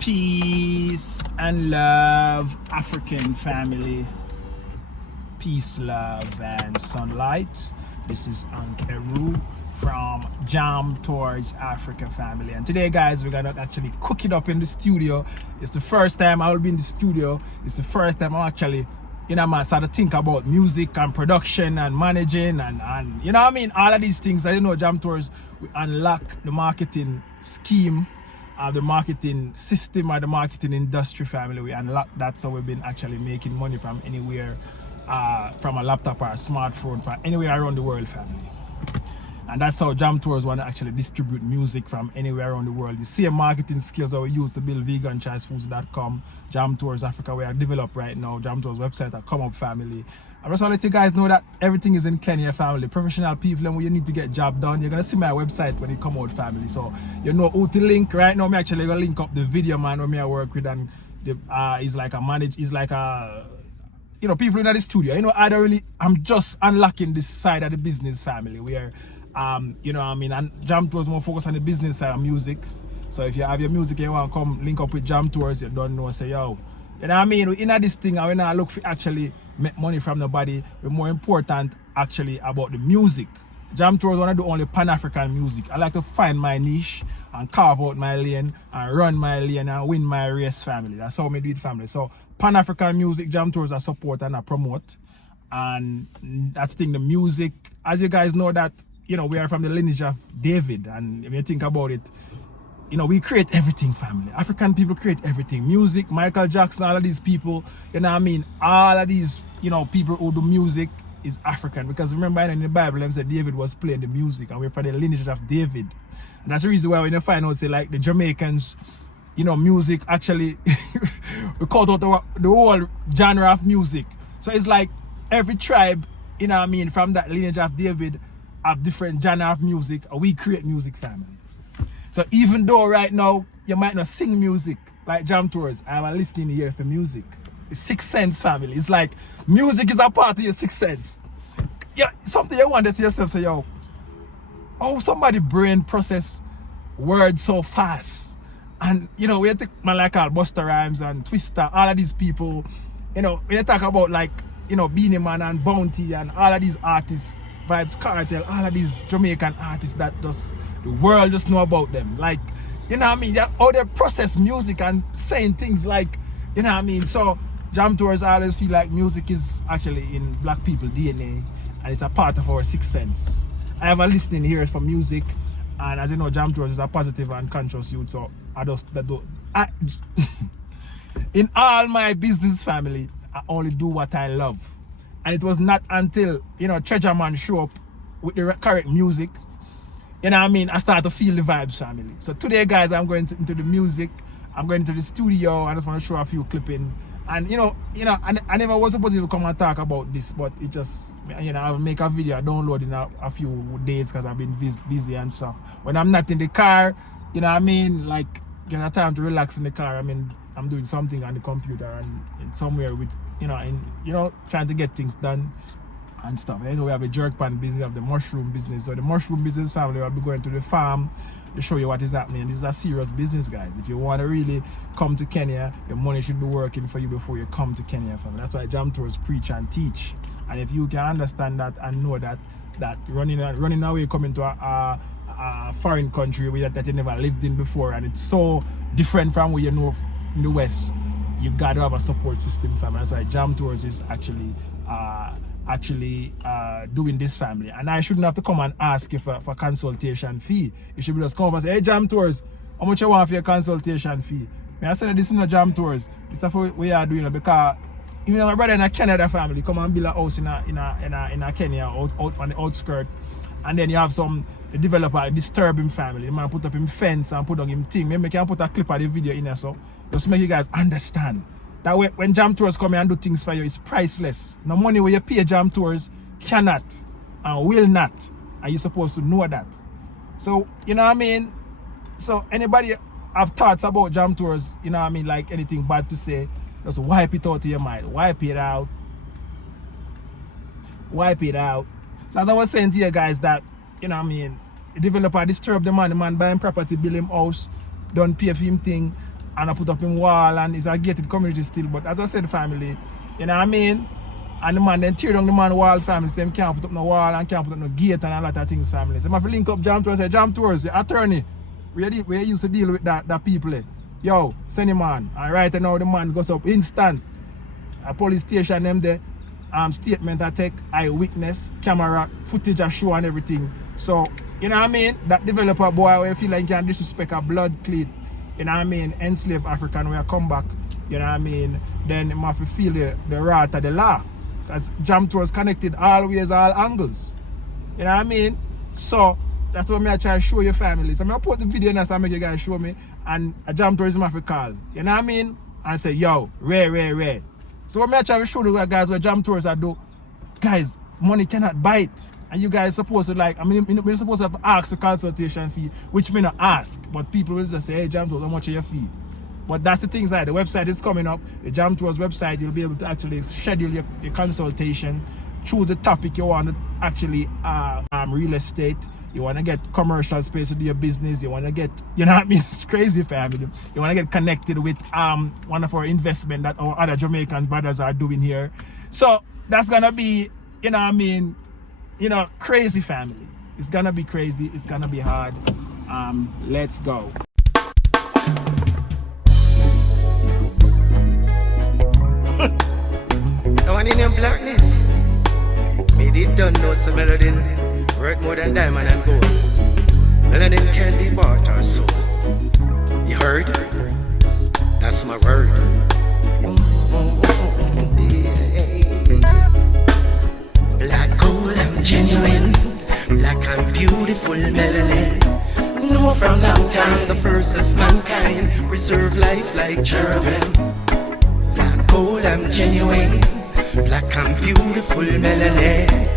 Peace and love, African family. Peace, love, and sunlight. This is Ankeru from Jam Towards Africa family. And today, guys, we're gonna actually cook it up in the studio. It's the first time I will be in the studio. It's the first time I'm actually, man, start to think about music and production and managing and you know what I mean? All of these things that, Jam Tours, we unlock the marketing scheme, the marketing system, or the marketing industry family. We unlock that, so we've been actually making money from anywhere, from a laptop or a smartphone, from anywhere around the world family. And that's how Jam Tours want to actually distribute music from anywhere around the world. The same marketing skills that we use to build veganchoicefoods.com, Jam Tours Africa, we are developed right now, Jam Tours website at Come Up family. I just want to let you guys know that everything is in Kenya family. Professional people, and when you need to get job done, you're gonna see my website when you come out family. So you know who to link. Right now, me actually gonna link up the video man when me I work with, and the is like a people in the studio. I'm just unlocking this side of the business family where and Jam Tours more focused on the business side of music. So if you have your music and you want to come link up with Jam Tours, you don't know, say yo. You know what I mean? We're in this thing, and we're not look for actually make money from nobody. We're more important actually about the music. Jam Tours want to do only Pan-African music. I like to find my niche and carve out my lane and run my lane and win my race family. That's how we do it family. So Pan-African music, Jam Tours are support and I promote. And that's the thing, the music, as you guys know that, we are from the lineage of David. And if you think about it, we create everything family. African people create everything. Music, Michael Jackson, all of these people, all of these, people who do music is African. Because remember in the Bible, them said David was playing the music and we're from the lineage of David. And that's the reason why when you find out, say like the Jamaicans, music actually, we call out the whole genre of music. So it's like every tribe, from that lineage of David have different genre of music, and we create music family. So even though right now you might not sing music like Jam Tours, I have a listening ear for music. It's sixth sense family. It's like music is a part of your sixth sense. Yeah, something you wonder to yourself, say yo, oh, somebody brain process words so fast. And we take man like Busta Rhymes and Twista, all of these people, when you talk about like, Beanie Man and Bounty and all of these artists, Vibes Cartel, all of these Jamaican artists that just the world just know about them. Like, how they process music and saying things like, So Jam Tours always feel like music is actually in black people DNA and it's a part of our sixth sense. I have a listening here for music, and as you know, Jam Tours is a positive and conscious youth, so in all my business family, I only do what I love. And it was not until, Treasure Man show up with the correct music, I start to feel the vibes family. So today, guys, I'm going into the music. I'm going to the studio. I just want to show a few clipping. And, I never was supposed to come and talk about this, but it just, I'll make a video, I download in a few days because I've been busy and stuff. When I'm not in the car, like, get a time to relax in the car. I'm doing something on the computer and in somewhere with, trying to get things done and stuff. We have a jerk pan business, we have the mushroom business. So the mushroom business family will be going to the farm to show you what is happening. This is a serious business, guys. If you want to really come to Kenya, your money should be working for you before you come to Kenya, family. That's why Jam Tours preach and teach. And if you can understand that and know that running away, coming to a foreign country that you never lived in before, and it's so different from what you know in the West, you got to have a support system, family. That's why Jam Tours is actually doing this family. And I shouldn't have to come and ask you for consultation fee. You should just come up and say, hey, Jam Tours, how much you want for your consultation fee? I said this in the Jam Tours. This is what we are doing, because even my brother in a Canada family come and build a house in a Kenya out on the outskirts, and then you have some developer disturb him family. The man put up him fence and put on him thing. Maybe I can put a clip of the video in there, so just make you guys understand that when Jam Tours come and do things for you, it's priceless. No money where you pay Jam Tours cannot and will not, and you're supposed to know that. So so anybody have thoughts about Jam Tours, like anything bad to say, just wipe it out of your mind. Wipe it out. So as I was saying to you guys that, the developer disturbed the man buying property, build him house, don't pay for him thing, and I put up in wall, and it's a gated community still. But as I said, family, you know what I mean? And the man then tear down the man wall, family. So them can't put up no wall and can't put up no gate and a lot of things, family. So I have to link up Jam Tours and say, Jam Tours, the attorney, we used to deal with that people. Yo, send him man. And right now the man goes up instant. A police station them there. Statement I take, eyewitness, camera, footage I show and everything. So, you know what I mean? That developer boy where you feel like you can disrespect a blood clean, you know what I mean, enslaved African when you come back, you know what I mean, then you have to feel the wrath of the law. Because Jam Tours connected always, all angles. You know what I mean? So that's what I try to show your family. So I put the video next time make you guys show me, and a Jam Tourism have to call. You know what I mean? And say, yo, rare. So what I try to show you guys what Jam Tours are do, guys, money cannot buy it. And you guys supposed to we're supposed to have to ask the consultation fee, which may not ask, but people will just say, hey, Jam Tours, how much is your fee? But that's the things like the website is coming up, the Jam Tours website, you'll be able to actually schedule your consultation, choose the topic you want to actually real estate, you want to get commercial space to do your business, you want to get, you know what I mean, it's crazy family. You want to get connected with one of our investment that our other Jamaican brothers are doing here. So that's gonna be, you know what I mean, crazy family. It's gonna be crazy, it's gonna be hard. Let's go. No one in your blackness. Made it done, no some melanin. Worth more than diamond and gold. Melanin can't be bought or sold. You heard? That's my word. Black gold, I'm genuine. Black and beautiful melanin. Know from long time the first of mankind. Preserve life like cherubim. Black gold, I'm genuine. Black and beautiful melanin.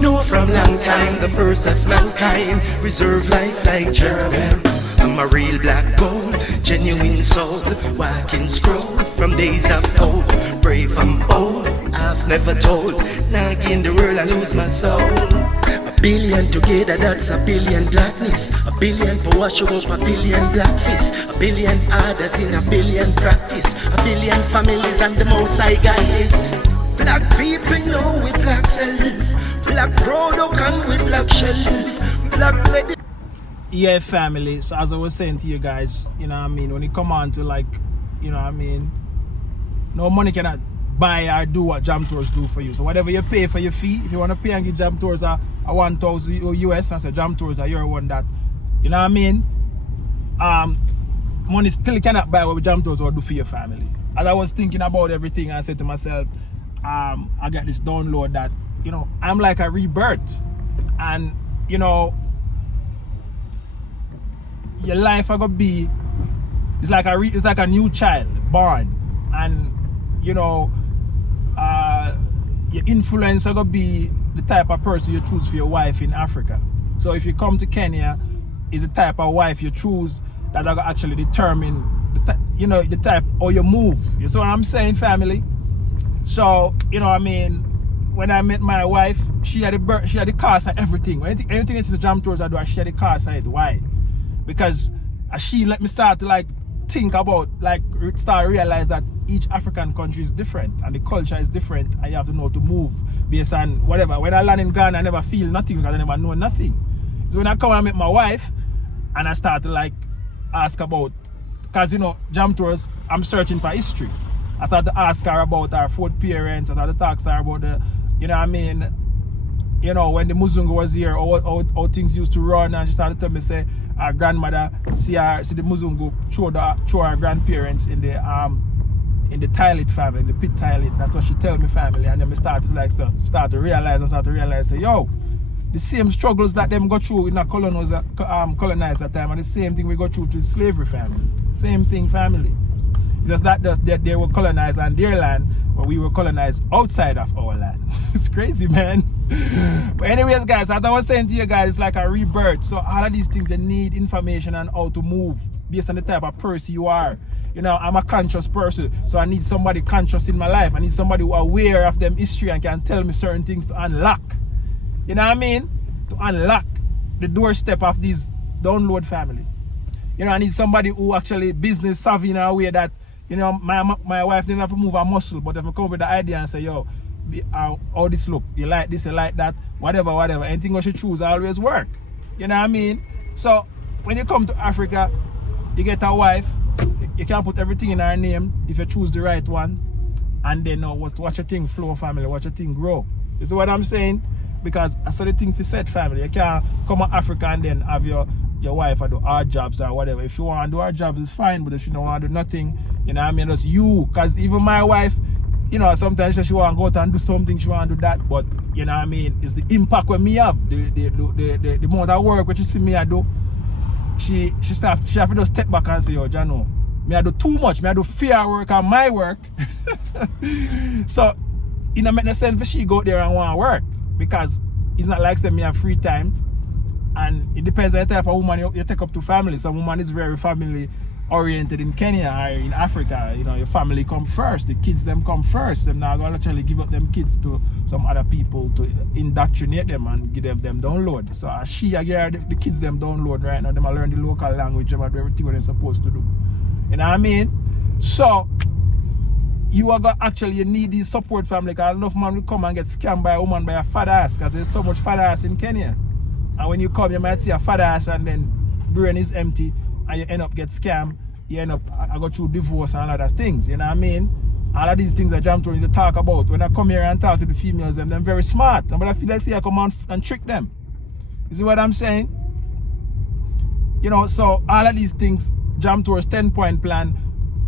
Know from long time the first of mankind. Preserve life like cherubim. I'm a real black gold, genuine soul, walking scroll from days of old. Brave and bold, I've never told. Now in the world I lose my soul. A billion together, that's a billion blackness. A billion for wash up a billion black fist. A billion others in a billion practice. A billion families and the most I got is. Black people know we black self. Black product and we black shelf. Black ready. Yeah, family. So as I was saying to you guys, you know what I mean, when it come on to you know what I mean, no money cannot buy or do what Jam Tours do for you. So whatever you pay for your fee, if you want to pay and give Jam Tours a 1,000 US and say Jam Tours are your one that, you know what I mean, money still cannot buy what Jam Tours will do for your family. As I was thinking about everything, I said to myself, I got this download that, you know, I'm like a rebirth, and you know, your life are gonna be, it's like a new child born, and you know, your influence are gonna be the type of person you choose for your wife in Africa. So if you come to Kenya, is the type of wife you choose that are gonna actually determine the type or your move. You see what I'm saying, family? So you know what I mean, when I met my wife, she had the cost of everything. Anything that is a Jam Tours I do, she had the cost of it. Why? Because she let me start to think about, start to realize that each African country is different and the culture is different, and you have to know to move based on whatever. When I land in Ghana, I never feel nothing because I never know nothing. So when I come and meet my wife and I start to ask about, because you know, Jam Tours, I'm searching for history. I started to ask her about her fourth parents. I started to talk to her about the, you know what I mean, you know, when the Muzungu was here, how things used to run, and she started to tell me, say, her grandmother see the Muzungu throw her grandparents in the toilet family, in the pit toilet. That's what she tell me, family. And then I started to realize, say, yo, the same struggles that them go through in a colonizer time, and the same thing we go through to slavery, family. Same thing, family. Just that they were colonized on their land, but we were colonized outside of our land. It's crazy, man. But anyways, guys, as I was saying to you guys, it's like a rebirth. So all of these things, they need information on how to move based on the type of person you are. You know, I'm a conscious person, so I need somebody conscious in my life. I need somebody who aware of them history and can tell me certain things to unlock. You know what I mean? To unlock the doorstep of these download family. You know, I need somebody who actually business savvy in a way that, you know, my wife didn't have to move a muscle, but if I come up with the idea and say, yo, how this look, you like this, you like that, whatever, anything what you choose always work. You know what I mean? So when you come to Africa, you get a wife, you can put everything in her name if you choose the right one, and then watch your thing flow, family, watch your thing grow. You see what I'm saying? Because I saw the thing for set, family. You can't come to Africa and then have your wife do hard jobs or whatever. If you want to do hard jobs, it's fine, but if you don't want to do nothing, you know what I mean, just you. Because even my wife, you know, sometimes she want to go out and do something, she want to do that, but you know what I mean, it's the impact when me have, the amount of work which you see me I do, she have to just step back and say, yo, Jano, me I do too much, me I do fair work and my work. So, it don't make no sense for she go out there and want to work, because it's not like saying me have free time, and it depends on the type of woman you take up to family. Some woman is very family oriented in Kenya or in Africa. You know, your family come first, the kids them come first. Them now gonna actually give up them kids to some other people to indoctrinate them and give them download. So she get the kids them download right now. Them learn the local language, them do everything what they're supposed to do. You know what I mean? So you are gonna actually, you need these support family, because enough man will come and get scammed by a woman by a fat ass, because there's so much fat ass in Kenya. And when you come, you might see a fat ass and then brain is empty and you end up get scammed. You end up, I go through divorce and all other things, you know what I mean? All of these things that Jam Tour is to talk about. When I come here and talk to the females, they're very smart. But I feel like I come on and trick them. You see what I'm saying? You know, so all of these things, Jam Tour's 10-point plan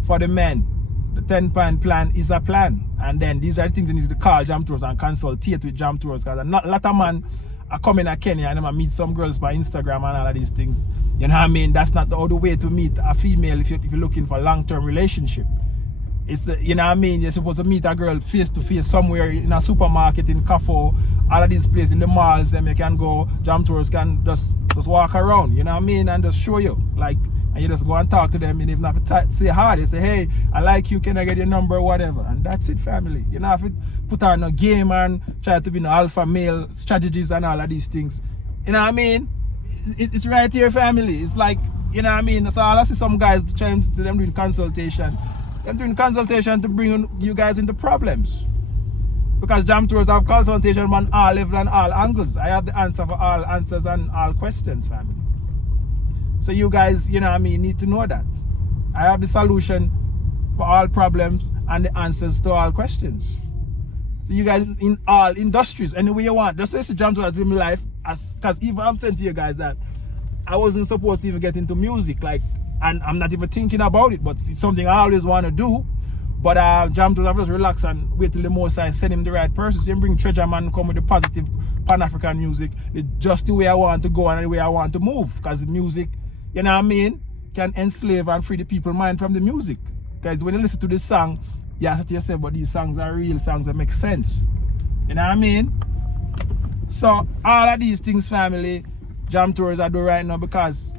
for the men. The 10-point plan is a plan. And then these are the things you need to call Jam Tours and consultate with Jam Tours. Because a lot of men are coming to Kenya and I meet some girls by Instagram and all of these things. You know what I mean? That's not the other way to meet a female if you're looking for a long-term relationship. It's you know what I mean? You're supposed to meet a girl face to face somewhere in a supermarket, in cafe, all of these places, in the malls. Then you can go, Jam Tours can just walk around, you know what I mean? And just show you, like, and you just go and talk to them, and even have to say hi, they say, hey, I like you, can I get your number, whatever. And that's it, family. You know, have to put on a game and try to be alpha male strategies and all of these things. You know what I mean? It's right here, family. It's like, you know what I mean? So I see some guys trying to them doing consultation. Them doing consultation to bring you guys into problems. Because Jam Tours have consultation on all levels and all angles. I have the answer for all answers and all questions, family. So you guys, you know what I mean, need to know that. I have the solution for all problems and the answers to all questions. So you guys in all industries, any way you want. Just say Jam Tours in my life, because even I'm saying to you guys that I wasn't supposed to even get into music, like, and I'm not even thinking about it, but it's something I always want to do. But Jam Tours, I just relax and wait till the most I send him the right person. So him bring Treasure Man, come with the positive Pan-African music. It's just the way I want to go and the way I want to move. Because music, you know what I mean, can enslave and free the people's mind from the music. Because when you listen to this song, you ask yourself, but these songs are real songs that make sense. You know what I mean? So all of these things, family, Jam Tours I do right now because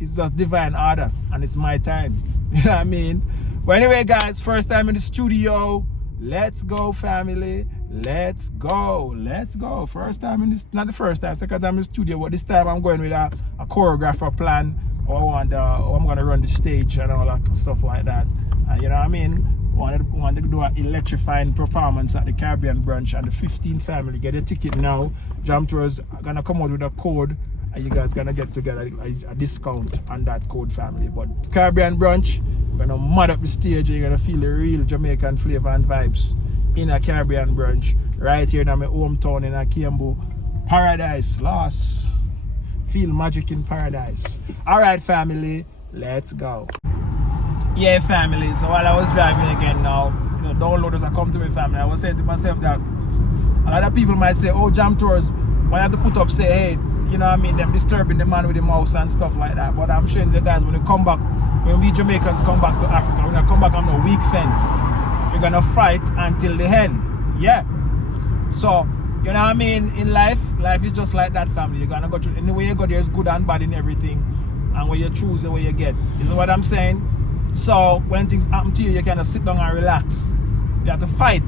it's just divine order and it's my time. You know what I mean? But anyway, guys, first time in the studio. Let's go, family. Let's go. Let's go. First time in this, not the first time, second time in the studio, but this time I'm going with a choreographer plan. Or I'm going to run the stage and all that stuff like that. You know what I mean? Want to do an electrifying performance at the Caribbean brunch and the 15th family. Get a ticket now. Jam Tours are going to come out with a code. And you guys gonna get together a discount on that code, family. But Caribbean brunch, we're gonna mud up the stage. You're gonna feel the real Jamaican flavor and vibes in a Caribbean brunch right here in my hometown in Akimbo. Paradise lost. Feel magic in paradise. All right, family, let's go. Yeah, family. So while I was driving again now, you know, downloaders are come to me, family. I was saying to myself that a lot of people might say, "Oh, Jam Tours, why have to put up say, hey." You know what I mean, them disturbing the man with the mouse and stuff like that. But I'm showing you guys, when you come back, when we Jamaicans come back to Africa, we're gonna come back on a weak fence. We're gonna fight until the end. Yeah. So, you know what I mean, in life is just like that, family. You're gonna go through, anyway you go, there's good and bad in everything. And what you choose, the way you get. You know what I'm saying? So when things happen to you, you kind of sit down and relax. You have to fight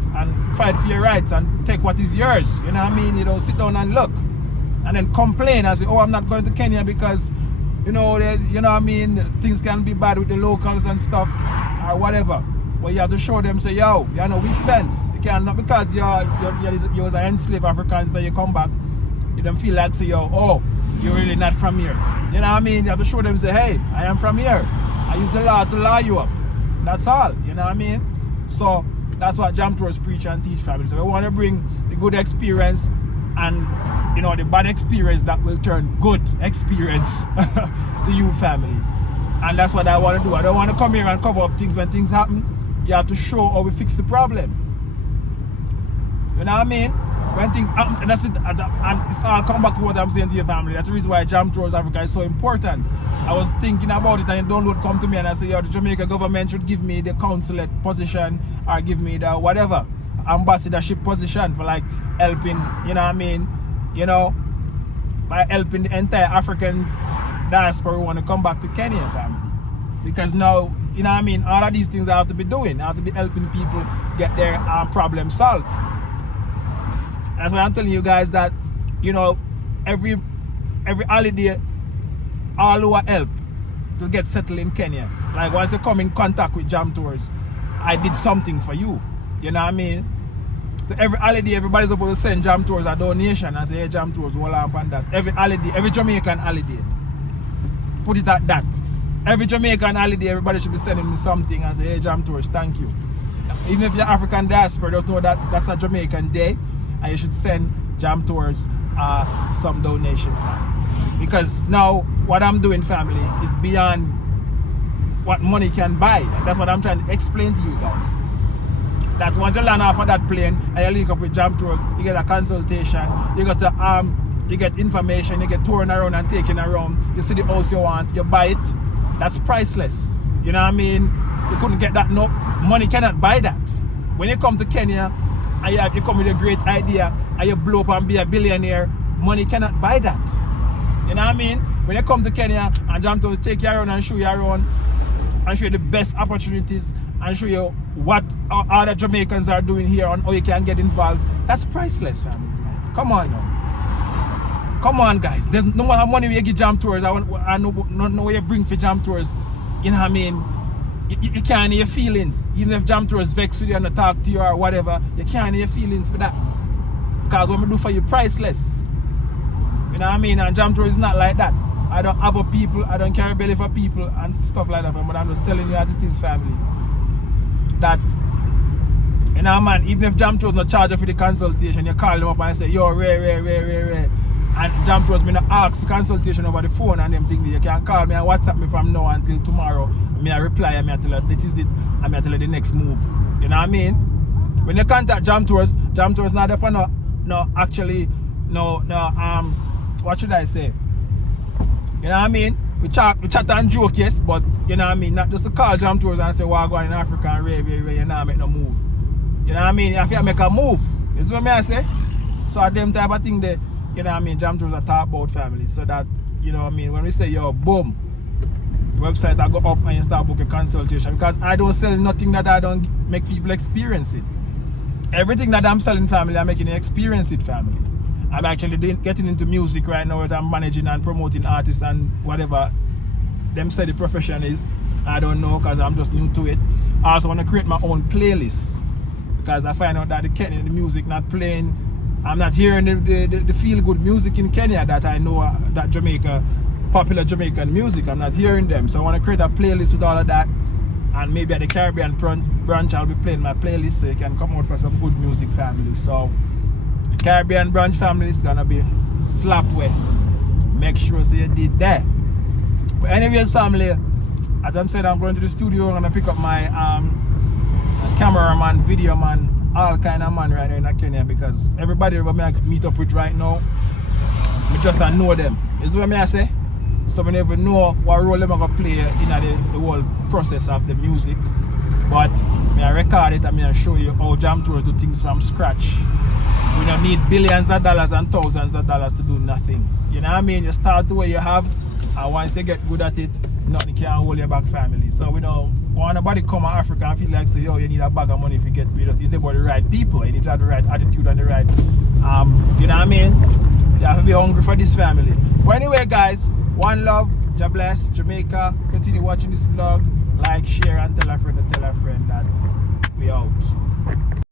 for your rights and take what is yours. You know what I mean? You don't sit down and look. And then complain and say, oh, I'm not going to Kenya because you know, you know what I mean, things can be bad with the locals and stuff or whatever. But you have to show them, say, yo, you know, weak fence. You can't, not because you was an enslaved African, so you come back, you don't feel like, say, yo, oh, you're really not from here. You know what I mean? You have to show them, say, hey, I am from here. I use the law to law you up. That's all, you know what I mean? So that's what Jam Tours preach and teach families. So we want to bring the good experience and, you know, the bad experience that will turn good experience to you family. And that's what I want to do. I don't want to come here and cover up things when things happen. You have to show how we fix the problem. You know what I mean? When things happen, and that's it, and it's all come back to what I'm saying to your family. That's the reason why Jam Tours Africa is so important. I was thinking about it, and the download come to me and I say, yo, the Jamaica government should give me the consulate position or give me the whatever ambassadorship position for like helping, you know what I mean, you know, by helping the entire African diaspora who want to come back to Kenya family. Because now, you know what I mean, all of these things I have to be doing. I have to be helping people get their problem solved. That's why I'm telling you guys that, you know, every holiday, all who are help to get settled in Kenya. Like once you come in contact with Jam Tours, I did something for you. You know what I mean? So every holiday, everybody's supposed to send Jam Tours a donation and say, hey, Jam Tours, hold on on that. Every holiday, every Jamaican holiday. Put it at that. Every Jamaican holiday, everybody should be sending me something and say, hey, Jam Tours, thank you. Even if you're African diaspora, just know that that's a Jamaican day and you should send Jam Tours some donation. Because now what I'm doing, family, is beyond what money can buy. And that's what I'm trying to explain to you guys. That once you land off of that plane and you link up with Jam Tours, you get a consultation, you get to you get information, you get touring around and taking around, you see the house you want, you buy it. That's priceless. You know what I mean? You couldn't get that, no money cannot buy that. When you come to Kenya and you come with a great idea and you blow up and be a billionaire, money cannot buy that. You know what I mean? When you come to Kenya and Jam Tours take you around and show you around and show you the best opportunities and show you what other Jamaicans are doing here and how you can get involved, that's priceless, family. Come on now. Come on, guys. There's no more money you give Jam Tours. I know what you bring for Jam Tours. You know what I mean? You can't hear your feelings. Even if Jam Tours vex with you and not talk to you or whatever, you can't hear your feelings for that. Because what we do for you, priceless. You know what I mean? And Jam Tours is not like that. I don't have a people, I don't carry belly for people and stuff like that. But I'm just telling you as it is, family. That, you know, man, even if Jam Tours not charge you for the consultation, you call them up and say, yo, Ray. And Jam Tours me not ask the consultation over the phone and them things. You can call me and WhatsApp me from now until tomorrow. Me I reply and me I tell you this is it and me I tell you the next move. You know what I mean? When you contact Jam Tours not up no what should I say? You know what I mean? We chat and joke, yes, but you know what I mean? Not just to call Jam Tours and say, well, I'm going in Africa and Ray, you know, make no move. You know what I mean? You have to make a move. You see what I say? So at them type of thing there, you know what I mean? Jam Tours are talk about family. So that, you know what I mean? When we say, yo, boom, the website I go up and you start booking consultation. Because I don't sell nothing that I don't make people experience it. Everything that I'm selling, family, I'm making you experience it, family. I'm actually getting into music right now. I'm managing and promoting artists and whatever them say the profession is. I don't know because I'm just new to it. I also want to create my own playlist because I find out that the music not playing. I'm not hearing the feel-good music in Kenya that I know that popular Jamaican music. I'm not hearing them. So I want to create a playlist with all of that. And maybe at the Caribbean branch I'll be playing my playlist so you can come out for some good music, family. So Caribbean branch family is gonna be slap way. Make sure so you did that. But anyways, family, as I'm saying, I'm going to the studio. I'm gonna pick up my cameraman, video man, all kind of man right now in Kenya because everybody who I meet up with right now, I just know them. You see what I say? So we never know what role they're gonna play in the whole process of the music. But I record it and I show you how Jam Tours do things from scratch. We don't need billions of dollars and thousands of dollars to do nothing. You know what I mean? You start the way you have, and once you get good at it, nothing can hold you back, family. So we don't want nobody come to Africa and feel like say, yo, you need a bag of money if you get paid. You need about the right people. You need to have the right attitude and the right, you know what I mean? You have to be hungry for this family. But anyway, guys, One love, God bless, Jamaica. Continue watching this vlog, like, share, and tell a friend to tell